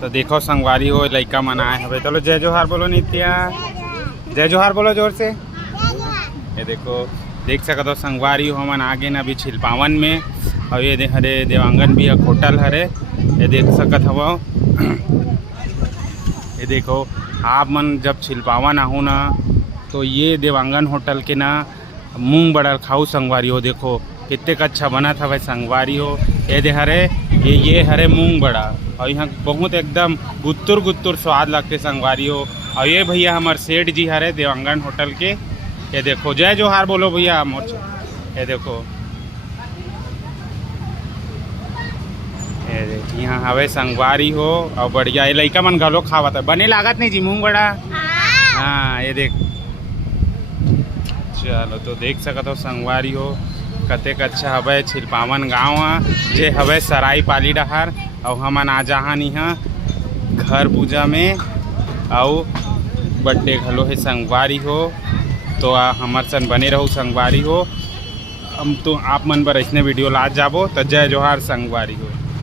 तो देखो संगवारी हो लइका मन आए हवे। चलो जय जोहार बोलो नित्या, जय जोहार बोलो जोर से। ये देखो देख सकते हो संगवारी हो मन आगे न अभी छिलपावन में। और ये हरे देवांगन भी एक होटल हरे, ये देख सकत हवो। ये देखो आप मन जब छिलपावन आहू ना तो ये देवांगन होटल के ना मूंग बड़ल खाऊ संगवारी हो। देखो कितने अच्छा बना था भाई संगवारी हो। ये दे हरे ये हरे मूंग बड़ा और यहाँ बहुत एकदम गुत्तुर गुत्तुर स्वाद लगते संगवारी हो। और ये भैया हमारे सेठ जी हरे देवांगन होटल के। ये देखो जय जोहार बोलो भैया मोच। ये देखो यहाँ हवे संगवारी हो और बढ़िया ये लइका मन घलो खावत है। बने लागत नहीं जी मूंग बड़ा। हाँ ये देख चलो तो देख सकत हो संगवारी हो कतेक अच्छा हवे। छिलपावन गाँव जे हवे सराई पाली डहर। और हमन आ जहान यहाँ घर पूजा में और बर्थडे घलो है संगवारी हो। तो हमार सन बने रहो संगवारी हो। हम तो आप मन बर ऐसने वीडियो ला जाबो। तो जय जोहार संगवारी हो।